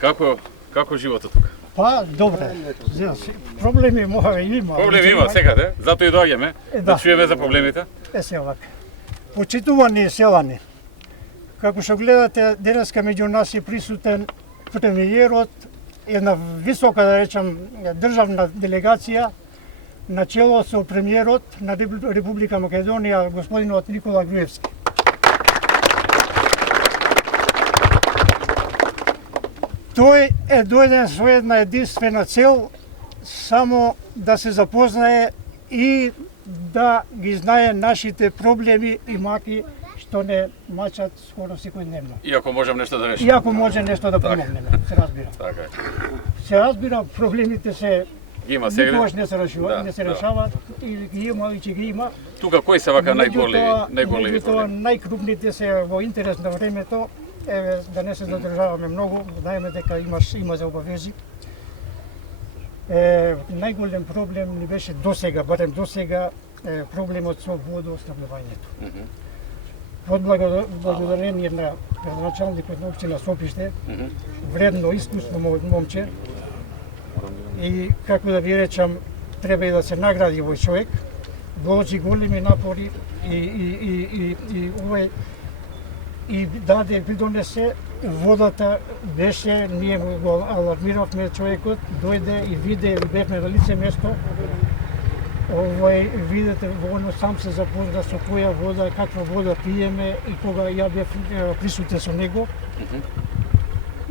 Како животот тука? Па, добре. Проблеми има. Проблеми има секаде, затоа и доаѓаме да чуеме за проблемите. Се овака. Почитувани селани, како што гледате, денеска меѓу нас е присутен премиерот, една висока, да речем, државна делегација, начело со премиерот на Република Македонија, господинот Никола Груевски. Тој е дојден со една единствена цел, само да се запознае и да ги знае нашите проблеми и маки што не мачат скоро секојдневно. Иако можем нешто да решиме. Иако може нешто да помогнеме, се разбира. Така е. Се разбира, проблемите се Ги има сега. никогаш не се решаваат, и ги има и ќе ги има. Тука кои се вака најголеми Меѓутоа, проблеми? најкрупните се во интерес на времето, еве да не се задржаваме многу, знаеме дека има за обавези. Најголем проблем ни беше досега, барем досега, проблемот со водоснабдувањето. Благодарение на градоначалникот на општина Сопиште, вредно, искусно момче, и како да ви речам, треба и да се награди овој човек, вложи големи напори и даде, придонесе, водата беше, ние го алармиравме човекот, дојде и виде, бевме на лице место, видете, воно сам се запозна со која вода, каква вода пиеме и кога ја бев присутен со него.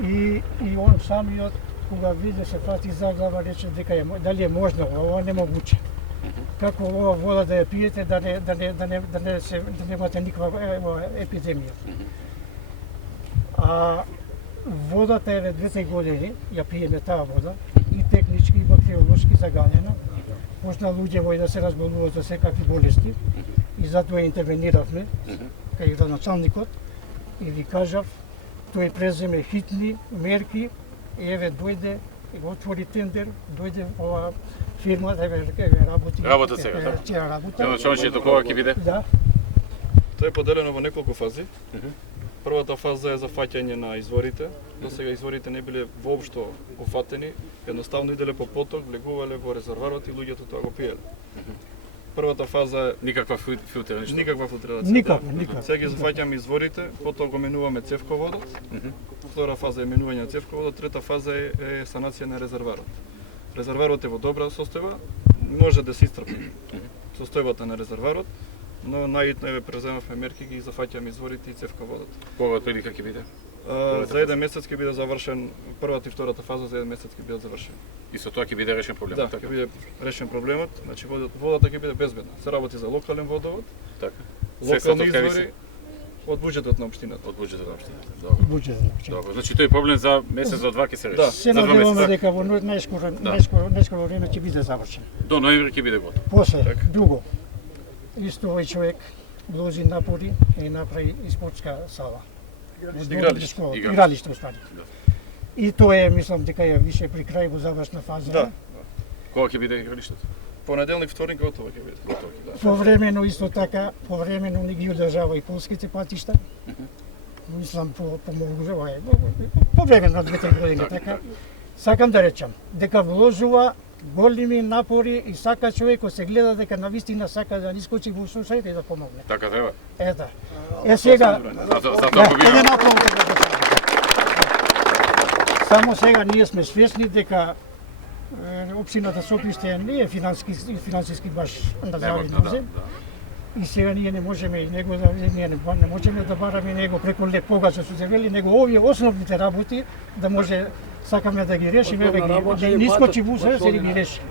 И он самиот, кога виде, се фати за глава, рече дека дали е можно, ова немогуче. Како ова вода да ја пиете, да не имате никаква епидемија. А водата е 2 години, ја пиеме таа вода, и технички и бактериолошки загаljena. Почна луѓе да се разболуваат за секакви болести и затоа интервениравме кај градоначалникот и ви кажав, тој преземе хитни мерки и еве дојде и го отвори тендер, дојде ова фирма да работи. Работа сега, да? Ќе работа. Началничето кога ќе биде? Да. Тоа е поделено во неколку фази. Првата фаза е за фаќање на изворите. До сега изворите не биле воопшто офатени, едноставно иделе по поток, влегувале во резерварот и луѓето тоа го пиеле. Првата фаза е Никаква филтрација. никаква филтрација. Никаква. Сега ги зафаќаме изворите, потоа го менуваме цевководот. Втора фаза е менување на цевководот, трета фаза е санација на резерварот. Резерварот е во добра состојба, може да се исцрпи состојбата на резерварот, но најитно е преземавме мерки, ги зафаќаме изворите и цевководот. Кога отприлика ќе биде? За 1 месец ќе биде завршен првата и втората фаза, за 1 месец ќе биде завршен. И со тоа ќе биде решен проблемот. Да, ќе биде решен проблемот, значи водата ќе биде безбедна. Се работи за локален водовод, Така. локални извори од буџетот на општината. Од буџетот на општината. Добро. Буџетот. Добро. Значи тој проблем за месец до 2 ќе се реши. Да. Се За 2 надеваме месеца. дека во најскоро време ќе биде завршен. До ноември ќе биде готов. После, Така. друго, исто овој човек вложи напори и направи и спортска сала. Игралиште. Игралиште, уствари. Да. И тоа е, мислам, дека е више при крај во завршна фаза. Да. Кога ќе биде игралиштето? Понеделник, вторник готово ќе биде. Готово. Да. Повремено исто така, повремено ни ги одржава и полските патишта. Мислам, повремено на 2 години така. Сакам да речам, дека вложува големи напори и сака човекот се гледа дека навистина сака да искочи во сусрет и да помогне. Така треба. Ета. Сега, Затоа да, побира. еден напрово дека го сакам. Само сега ние сме свесни дека општината Сопиште не е финансиски баш на здрави нозе. И сега ние не можеме и него не можеме да бараме него преку лепога што се вели, него овие основните работи да може сакаме да ги решиме, да не искочи вуса, се ги реши.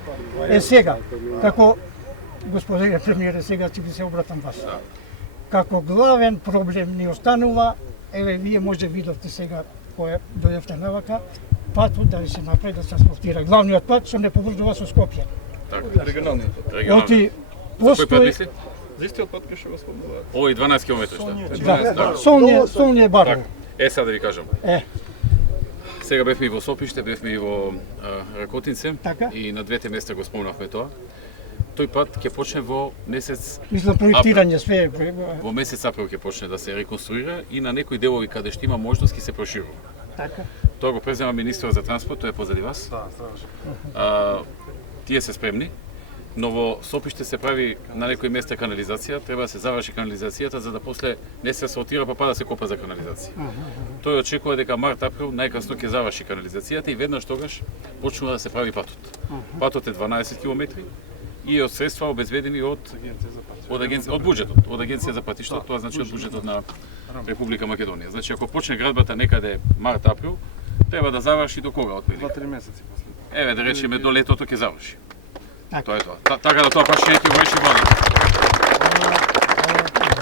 Сега, како господин премиер, сега ќе ви се обратам вас. Како главен проблем ни останува, еве вие може видовте сега кој дојдовте навака, патот да се направи да се асфалтира. Главниот пат што не поврзува со Скопје. Така. Регионалниот пат. Оти Кој пат постои мисли? За истиот пат кој што го спомнуваат. Овој 12 км што. да, солниот барово. Така. Сега да ви кажам. Сега бевме и во Сопиште, бевме и во Ракотинце Така. и на двете места го спомнавме тоа. Тој пат ќе почне во месец Мислам проектирање све. во месец април ќе почне да се реконструира и на некои делови каде што има можност ќе се проширува. Така. Тоа го презема министерот за транспорт, тој е позади вас. Да, страваш. Тие се спремни, но во Сопиште се прави на некои места канализација, треба да се заврши канализацијата за да после не се асфалтира па да се копа за канализација. Тој очекува дека март-април најкасно ќе заврши канализацијата и веднаш тогаш почнува да се прави патот. Патот е 12 км и е од средства обезбедени од буџетот, од агенција за патишта, тоа значи од буџетот на Република Македонија. Значи ако почне градбата некаде март-април, треба да заврши до кога отприлика? 2-3 месеци после. Еве да речеме до летото ќе заврши. Така. Тоа е тоа. Така да тоа прашање ќе го реши владата.